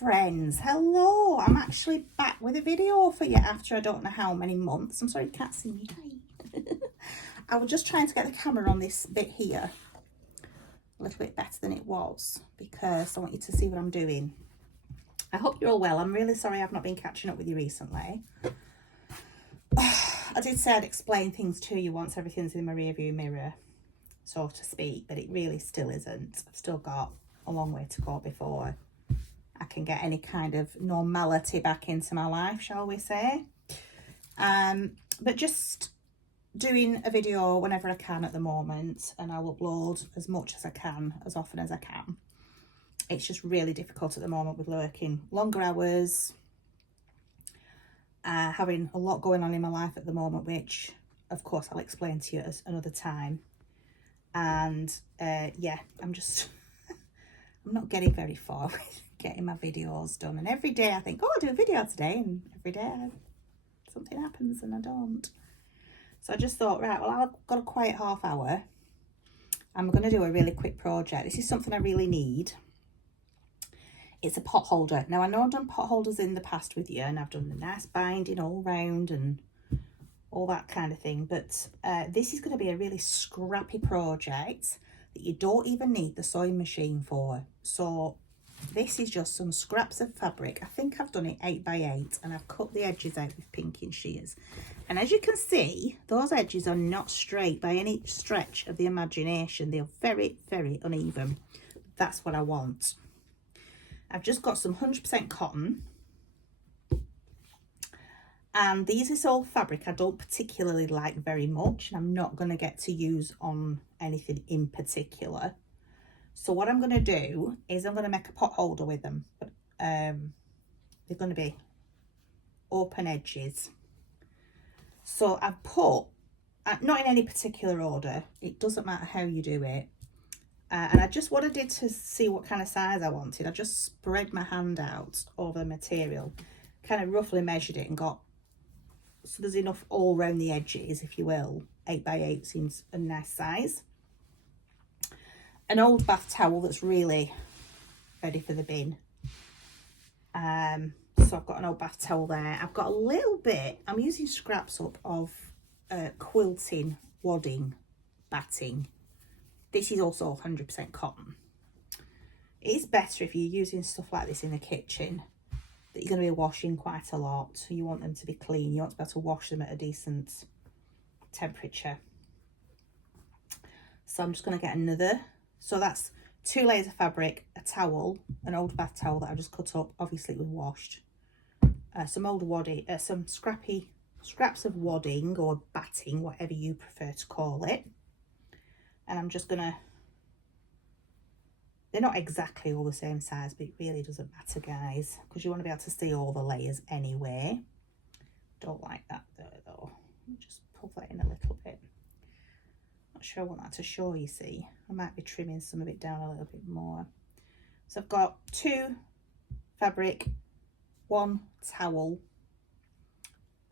friends, hello. I'm actually back with a video for you after I don't know how many months. I'm sorry you can't see me. I was just trying to get the camera on this bit here a little bit better than it was because I want you to see what I'm doing. I hope you're all well. I'm really sorry I've not been catching up with you recently. I did say I'd explain things to you once everything's in my rearview mirror, so to speak, but it really still isn't. I've still got a long way to go before I can get any kind of normality back into my life, shall we say. But just doing a video whenever I can at the moment, and I'll upload as much as I can, as often as I can. It's just really difficult at the moment with working longer hours, having a lot going on in my life at the moment, which of course I'll explain to you as another time. And yeah, I'm not getting very far with getting my videos done, and every day I think, oh, I'll do a video today, and every day something happens and I don't. So I just thought, right, well, I've got a quiet half hour. I'm going to do a really quick project. This is something I really need. It's a pot holder. Now, I know I've done pot holders in the past with you, and I've done the nice binding all round and all that kind of thing, but this is going to be a really scrappy project that you don't even need the sewing machine for. So this is just some scraps of fabric. I think I've done it 8x8, and I've cut the edges out with pinking shears. And as you can see, those edges are not straight by any stretch of the imagination. They're very, very uneven. That's what I want. I've just got some 100% cotton. And these is all fabric I don't particularly like very much, and I'm not going to get to use on anything in particular. So what I'm going to do is I'm going to make a pot holder with them. But they're going to be open edges. So I've put, not in any particular order, it doesn't matter how you do it. And what I did to see what kind of size I wanted, I just spread my hand out over the material, kind of roughly measured it and got, so there's enough all around the edges, if you will. 8x8 seems a nice size. An old bath towel that's really ready for the bin. So I've got an old bath towel there. I've got a little bit, I'm using scraps up of quilting wadding batting. This is also 100% cotton. It's better if you're using stuff like this in the kitchen, that you're going to be washing quite a lot. So you want them to be clean. You want to be able to wash them at a decent temperature. So I'm just going to get another. So that's 2 layers of fabric, a towel, an old bath towel that I just cut up. Obviously it was washed. Some old wadding, some scraps of wadding or batting, whatever you prefer to call it. And I'm just going to, they're not exactly all the same size, but it really doesn't matter, guys, because you want to be able to see all the layers anyway. Don't like that there, though. Just pull that in a little bit. Not sure I want that to show, you see. I might be trimming some of it down a little bit more. So I've got 2 fabric, 1 towel,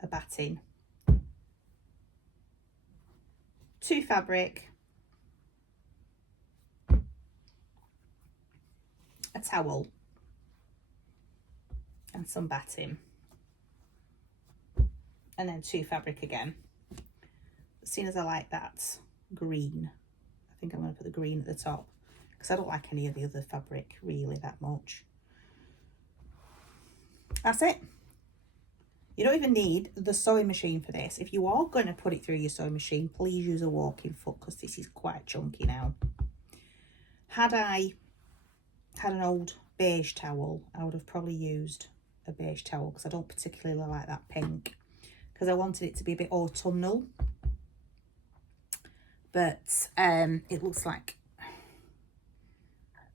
a batting, 2 fabric, a towel, and some batting, and then 2 fabric again. Seeing as I like that green, I think I'm going to put the green at the top because I don't like any of the other fabric really that much. That's it. You don't even need the sewing machine for this. If you are going to put it through your sewing machine, please use a walking foot because this is quite chunky now. Had I had an old beige towel, I would have probably used a beige towel because I don't particularly like that pink, because I wanted it to be a bit autumnal. But it looks like I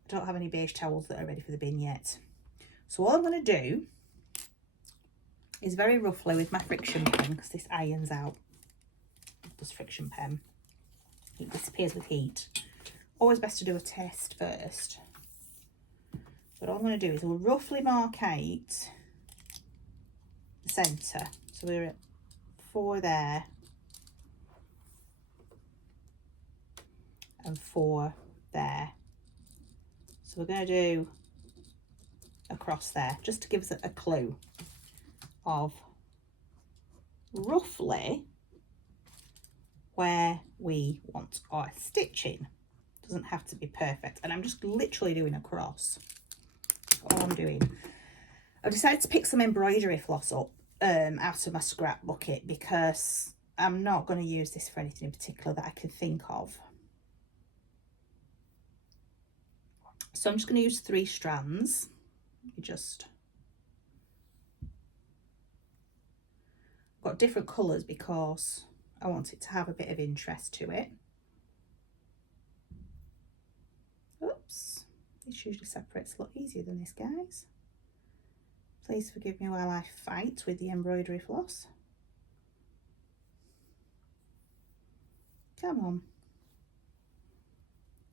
don't have any beige towels that are ready for the bin yet. So all I'm going to do is very roughly with my friction pen, because this irons out, this friction pen, it disappears with heat. Always best to do a test first. But all I'm going to do is we'll roughly mark out the centre. So we're at 4 there and 4 there. So we're going to do across there, just to give us a clue of roughly where we want our stitching. Doesn't have to be perfect, and I'm just literally doing a cross. That's all I'm doing. I've decided to pick some embroidery floss up out of my scrap bucket because I'm not going to use this for anything in particular that I can think of. So I'm just going to use 3 strands. Just got different colours because I want it to have a bit of interest to it. Oops, this usually separates a lot easier than this, guys. Please forgive me while I fight with the embroidery floss. Come on.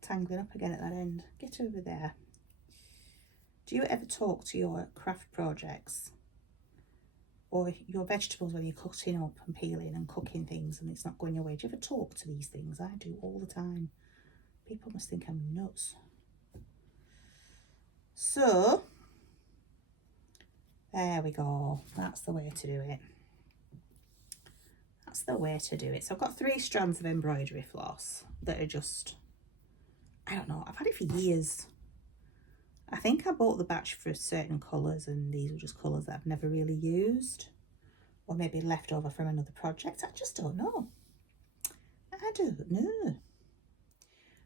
Tangling up again at that end. Get over there. Do you ever talk to your craft projects or your vegetables when you're cutting up and peeling and cooking things and it's not going your way? Do you ever talk to these things? I do all the time. People must think I'm nuts. So, there we go. That's the way to do it. That's the way to do it. So I've got 3 strands of embroidery floss that are just, I don't know, I've had it for years. I think I bought the batch for certain colours and these were just colours that I've never really used. Or maybe left over from another project. I just don't know. I don't know.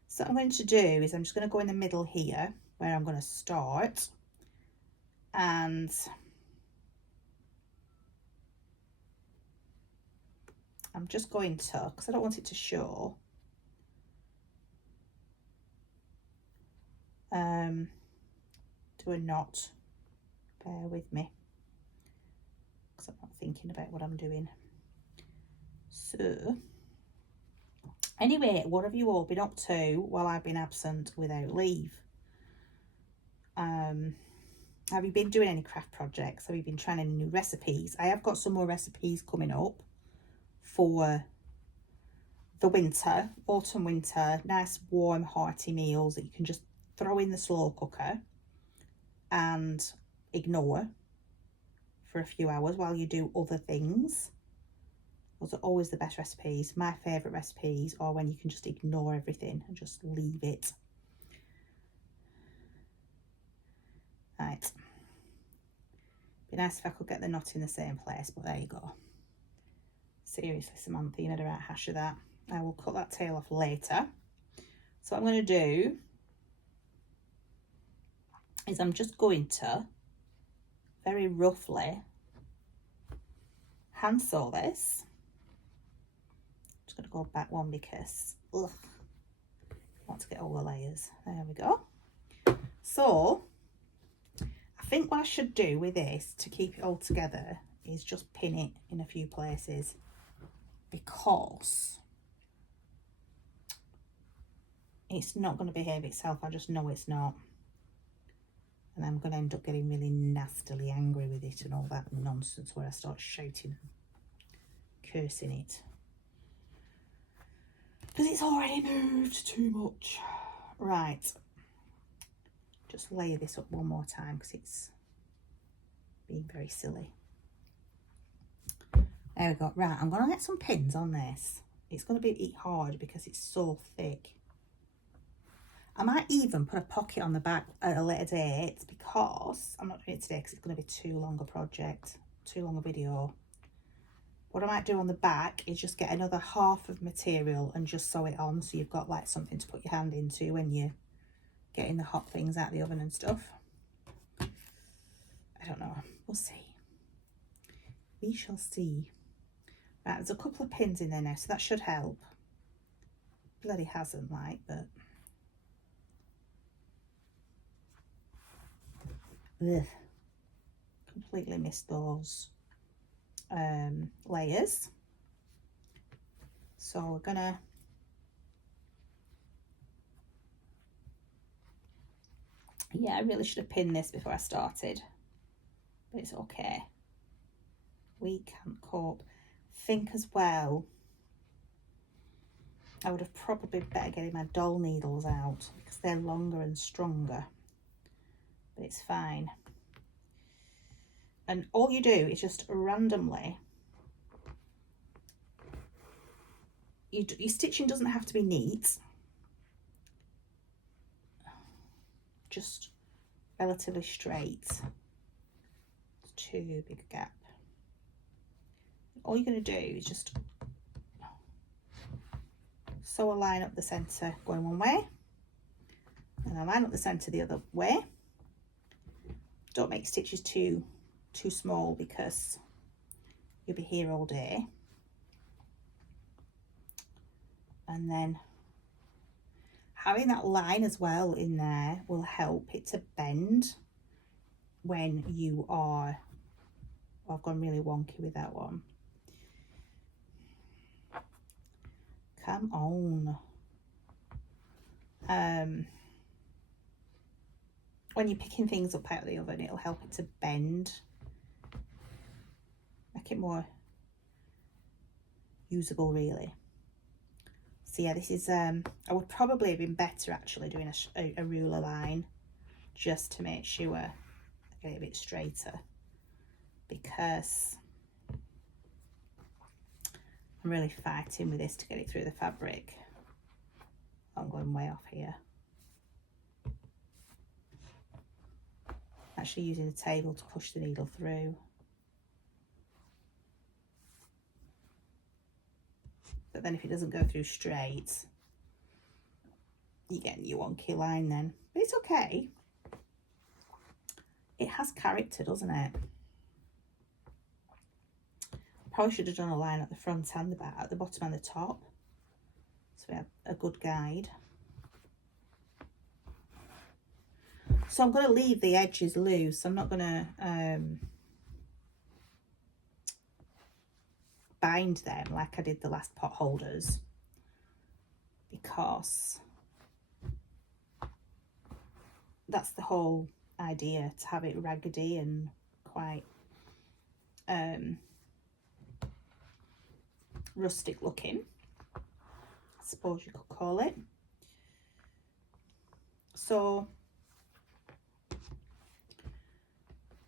So what I'm going to do is I'm just going to go in the middle here where I'm going to start. And I'm just going to, because I don't want it to show, do a knot. Bear with me, because I'm not thinking about what I'm doing. So, anyway, what have you all been up to while I've been absent without leave? Have you been doing any craft projects? Have you been trying any new recipes? I have got some more recipes coming up for the winter, autumn, winter, nice warm hearty meals that you can just throw in the slow cooker and ignore for a few hours while you do other things. Those are always the best recipes. My favourite recipes are when you can just ignore everything and just leave it. Right. Be nice if I could get the knot in the same place, but there you go. Seriously, Samantha, you made a right hash of that. I will cut that tail off later. So what I'm going to do is I'm just going to very roughly hand sew this. I'm just going to go back one because I want to get all the layers. There we go. So I think what I should do with this to keep it all together is just pin it in a few places, because it's not going to behave itself. I just know it's not. And I'm going to end up getting really nastily angry with it and all that nonsense where I start shouting and cursing it. Because it's already moved too much. Right. Just layer this up one more time because it's being very silly. There we go. Right, I'm going to get some pins on this. It's going to be hard because it's so thick. I might even put a pocket on the back at a later date, because I'm not doing it today because it's going to be too long a project, too long a video. What I might do on the back is just get another half of material and just sew it on, so you've got like something to put your hand into when you're getting the hot things out of the oven and stuff. I don't know. We'll see. We shall see. Right, there's a couple of pins in there now, so that should help. Bloody hasn't, like, but... Ugh. Completely missed those layers. So we're gonna I really should have pinned this before I started, but it's okay. We can cope. Think as well, I would have probably better getting my doll needles out because they're longer and stronger, but it's fine. And all you do is just randomly, your stitching doesn't have to be neat, just relatively straight. It's too big a gap. All you're going to do is just sew a line up the centre going one way, and a line up the centre the other way. Don't make stitches too small because you'll be here all day. And then having that line as well in there will help it to bend when you are, oh, I've gone really wonky with that one. Come on. When you're picking things up out of the oven, it'll help it to bend, make it more usable really. So yeah, this is, I would probably have been better actually doing a ruler line just to make sure I get it a bit straighter, because I'm really fighting with this to get it through the fabric. I'm going way off here. Actually using the table to push the needle through. But then if it doesn't go through straight, you get your wonky line then. But it's okay. It has character, doesn't it? Probably should have done a line at the front and the back, at the bottom and the top, so we have a good guide. So I'm going to leave the edges loose. I'm not going to bind them like I did the last pot holders, because that's the whole idea, to have it raggedy and quite rustic looking, I suppose you could call it. So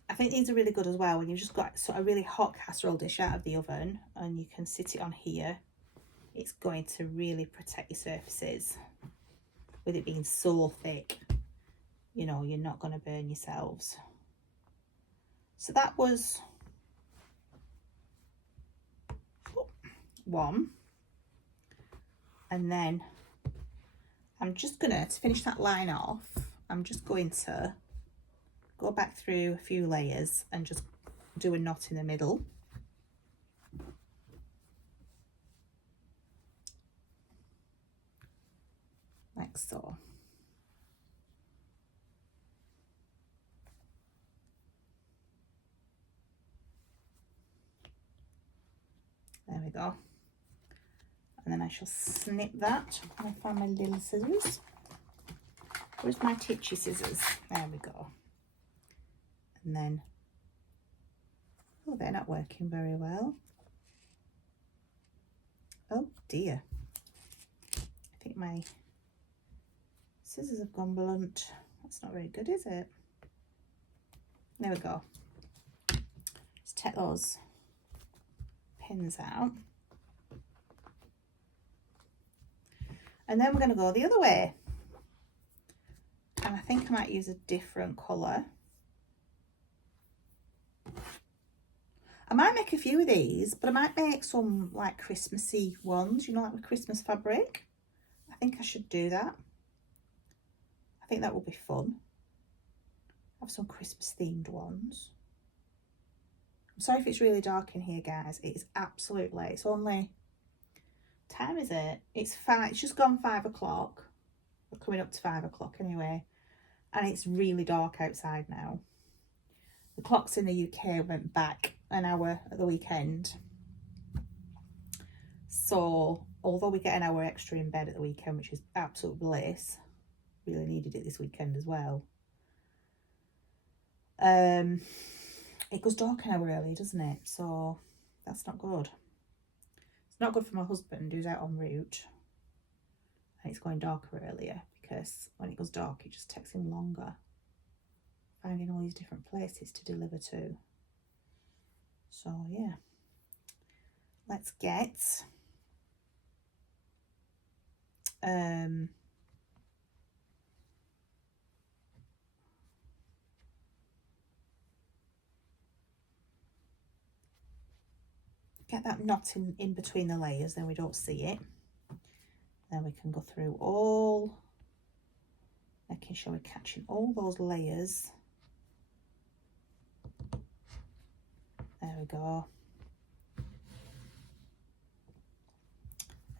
I think these are really good as well when you've just got sort of really hot casserole dish out of the oven and you can sit it on here. It's going to really protect your surfaces. With it being so thick, you know, you're not going to burn yourselves. So that was one. And then I'm just gonna, to finish that line off, I'm just going to go back through a few layers and just do a knot in the middle. Like so. There we go. And then I shall snip that. I find my little scissors. Where's my titchy scissors? There we go. And then, oh, they're not working very well. Oh dear. I think my scissors have gone blunt. That's not very good, is it? There we go. Just take those pins out. And then we're going to go the other way. And I think I might use a different colour. I might make a few of these, but I might make some like Christmassy ones, you know, like with Christmas fabric. I think I should do that. I think that will be fun. Have some Christmas themed ones. I'm sorry if it's really dark in here, guys. It is absolutely, it's only, time is it? It's just gone 5 o'clock. We're coming up to 5 o'clock anyway. And it's really dark outside now. The clocks in the UK went back an hour at the weekend. So although we get an hour extra in bed at the weekend, which is absolute bliss, really needed it this weekend as well. It goes dark an hour early, doesn't it? So that's not good. It's not good for my husband who's out en route. And it's going darker earlier, because when it goes dark, it just takes him longer finding all these different places to deliver to. So yeah, let's get that knot in between the layers, then we don't see it. Then we can go through all, making sure we're catching all those layers. There we go.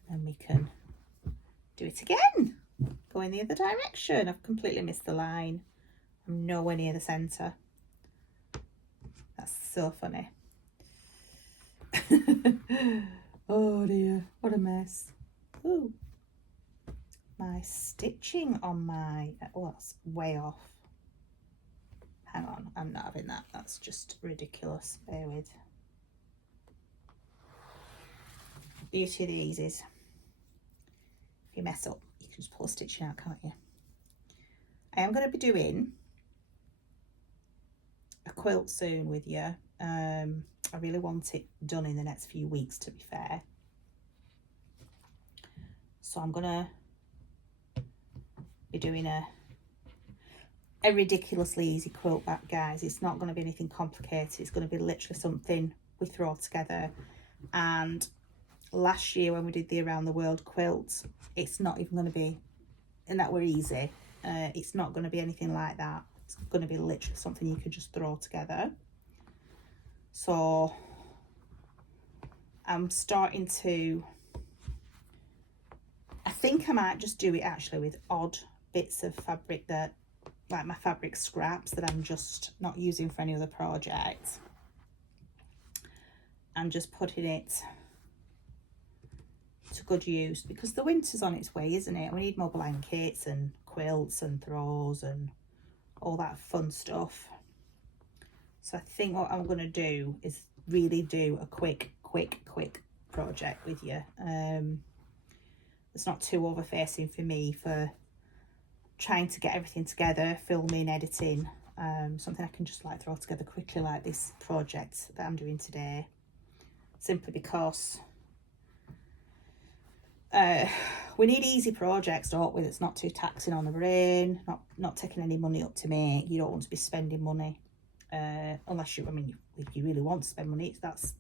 And we can do it again. Go in the other direction. I've completely missed the line. I'm nowhere near the centre. That's so funny. Oh dear, what a mess. Ooh. My stitching on my, oh, that's way off. Hang on, I'm not having that. That's just ridiculous. Bear with. Beauty of the easies. If you mess up, you can just pull a stitching out, can't you? I am going to be doing a quilt soon with you. I really want it done in the next few weeks, to be fair. So I'm going to be doing a ridiculously easy quilt back, guys. It's not going to be anything complicated. It's going to be literally something we throw together. And last year when we did the around the world quilt, it's not even going to be, and that were easy. It's not going to be anything like that. It's going to be literally something you could just throw together. So I'm starting to, I think I might just do it actually with odd bits of fabric that, like my fabric scraps that I'm just not using for any other project. And just putting it to good use, because the winter's on its way, isn't it? We need more blankets and quilts and throws and all that fun stuff. So I think what I'm going to do is really do a quick project with you. It's not too overfacing for me for trying to get everything together, filming, editing. Something I can just like throw together quickly, like this project that I'm doing today, simply because we need easy projects, don't we? That's not too taxing on the brain, not taking any money up to make. You don't want to be spending money unless you, I mean, if you really want to spend money, that's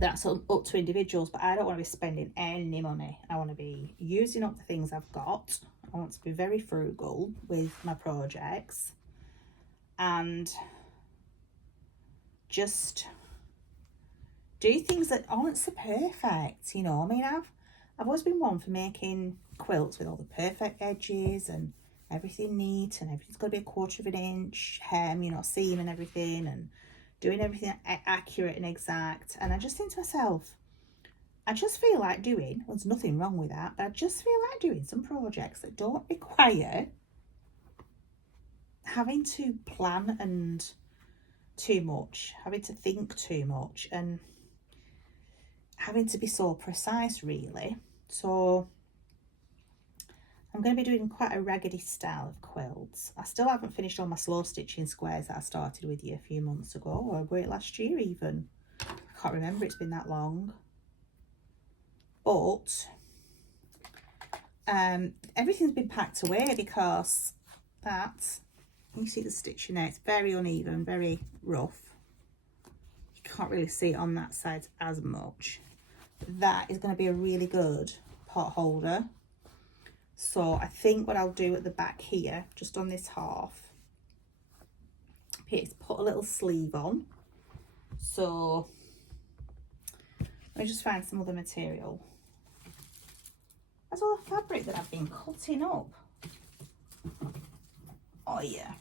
up to individuals. But I don't want to be spending any money. I want to be using up the things I've got. I want to be very frugal with my projects and just do things that aren't so perfect, you know. I mean, I've always been one for making quilts with all the perfect edges and everything neat, and everything's got to be 1/4 of an inch hem, you know, seam and everything, and doing everything accurate and exact. And I just think to myself, I just feel like doing, well, there's nothing wrong with that, but I just feel like doing some projects that don't require having to plan and too much, having to think too much, and having to be so precise, really. So I'm going to be doing quite a raggedy style of quilts. I still haven't finished all my slow stitching squares that I started with you a few months ago, or were it last year even? I can't remember, it's been that long. But everything's been packed away because that, you see the stitching there, it's very uneven, very rough. You can't really see it on that side as much. That is going to be a really good pot holder. So I think what I'll do at the back here, just on this half, is put a little sleeve on. So let me just find some other material. That's all the fabric that I've been cutting up. Oh yeah.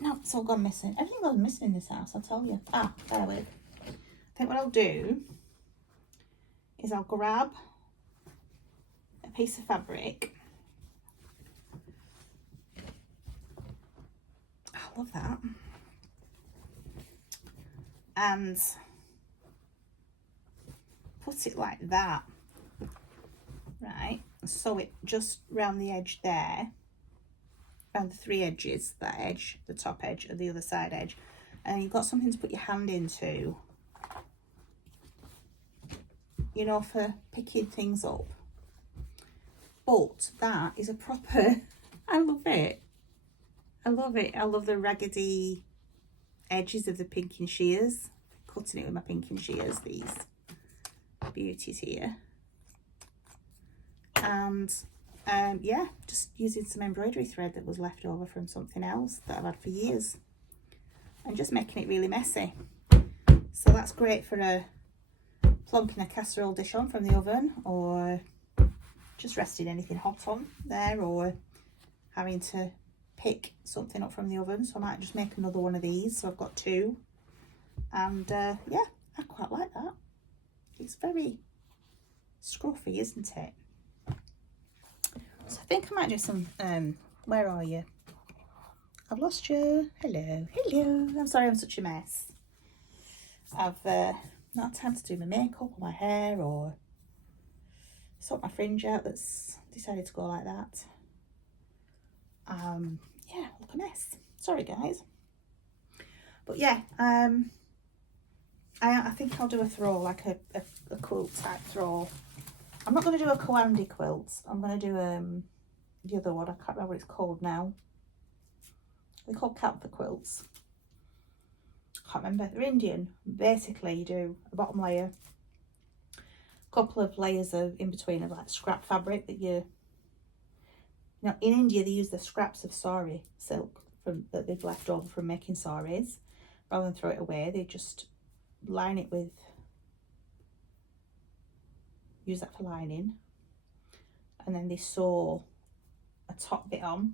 No, it's all gone missing. Everything goes missing in this house, I'll tell you. Ah, bear with. I think what I'll do is I'll grab a piece of fabric. I love that. And put it like that, right? Sew it just round the edge there. around the three edges, that edge, the top edge and the other side edge, and you've got something to put your hand into, you know, for picking things up. But that is a proper, I love it. I love it. I love the raggedy edges of the pinking shears. Cutting it with my pinking shears, these beauties here. And yeah, just using some embroidery thread that was left over from something else that I've had for years. And just making it really messy. So that's great for plonking a casserole dish on from the oven, or just resting anything hot on there, or having to pick something up from the oven. So I might just make another one of these. So I've got two. And yeah, I quite like that. It's very scruffy, isn't it? So I think I might do some, where are you? I've lost you. Hello, hello. I'm sorry I'm such a mess. I've not had time to do my makeup or my hair, or sort my fringe out that's decided to go like that. Yeah, look a mess. Sorry guys. But yeah, I think I'll do a throw, like a quilt type throw. I'm not going to do a Kawandi quilt. I'm going to do the other one. I can't remember what it's called now. They're called camphor quilts. I can't remember. They're Indian. Basically, you do a bottom layer, a couple of layers of in between of like scrap fabric that you know, in India they use the scraps of sari silk that they've left over from making saris. Rather than throw it away, they just line it with, use that for lining, and then they sew a top bit on.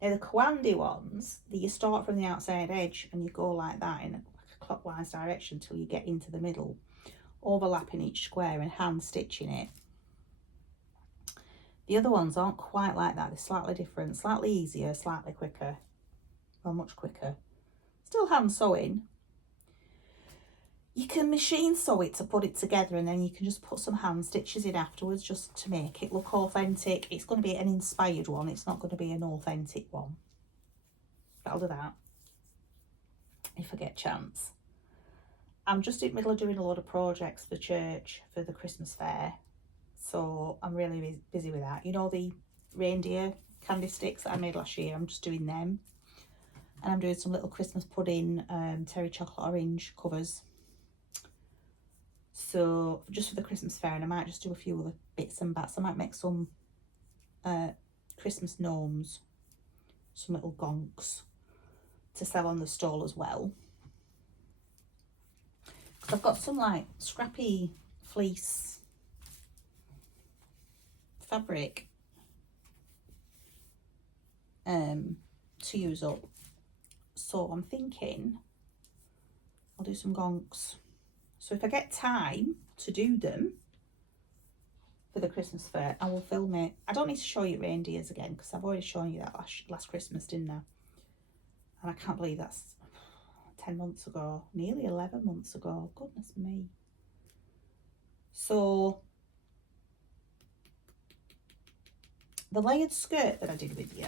Now the Kawandi ones, you start from the outside edge and you go like that in a clockwise direction till you get into the middle, overlapping each square and hand stitching it. The other ones aren't quite like that. They're slightly different, slightly easier, slightly quicker, well, much quicker. Still hand sewing. You can machine sew it to put it together, and then you can just put some hand stitches in afterwards just to make it look authentic. It's going to be an inspired one. It's not going to be an authentic one. But I'll do that if I get a chance. I'm just in the middle of doing a lot of projects for church for the Christmas fair. So I'm really busy with that. You know, the reindeer candy sticks that I made last year, I'm just doing them. And I'm doing some little Christmas pudding, terry chocolate orange covers. So just for the Christmas fair, and I might just do a few other bits and bats. I might make some Christmas gnomes, some little gonks to sell on the stall as well. Because I've got some like scrappy fleece fabric to use up. So I'm thinking I'll do some gonks. So if I get time to do them for the Christmas fair, I will film it. I don't need to show you reindeers again because I've already shown you that last Christmas, didn't I? And I can't believe that's 10 months ago, nearly 11 months ago. Goodness me. So the layered skirt that I did with you,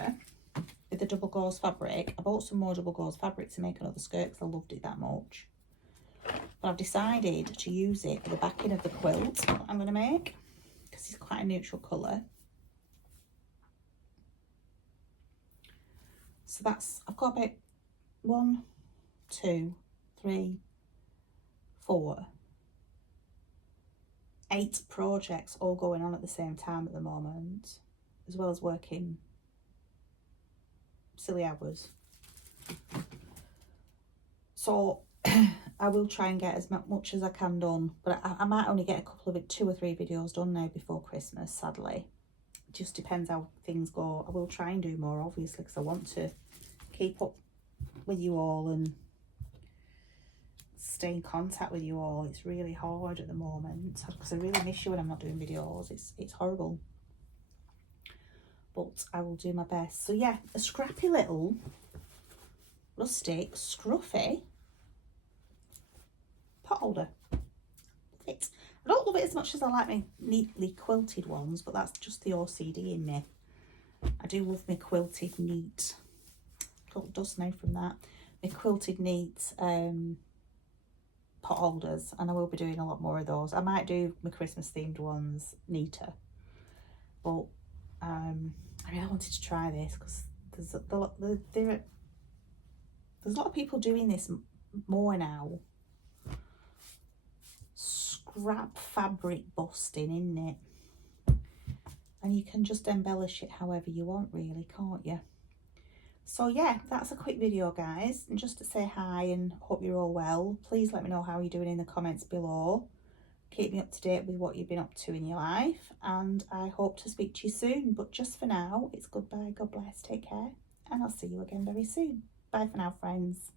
with the double gauze fabric, I bought some more double gauze fabric to make another skirt because I loved it that much. But I've decided to use it for the backing of the quilt that I'm going to make because it's quite a neutral colour. So that's, I've got about 1, 2, 3, 4, 8 projects all going on at the same time at the moment, as well as working silly hours. So I will try and get as much as I can done, but I might only get a couple of 2 or 3 videos done now before Christmas, sadly. It just depends how things go. I will try and do more, obviously, because I want to keep up with you all and stay in contact with you all. It's really hard at the moment because I really miss you when I'm not doing videos. It's horrible. But I will do my best. So yeah, a scrappy little rustic scruffy pot holder. I don't love it as much as I like my neatly quilted ones, but that's just the OCD in me. I do love my quilted neat. Got dust now from that. My quilted neat pot holders, and I will be doing a lot more of those. I might do my Christmas themed ones neater, but I really wanted to try this because there's a lot of people doing this more now. Scrap fabric busting, isn't it? And you can just embellish it however you want, really, can't you? So yeah, that's a quick video, guys, and just to say hi and hope you're all well. Please let me know how you're doing in the comments below. Keep me up to date with what you've been up to in your life, and I hope to speak to you soon. But just for now, it's goodbye, God bless, take care, and I'll see you again very soon. Bye for now, friends.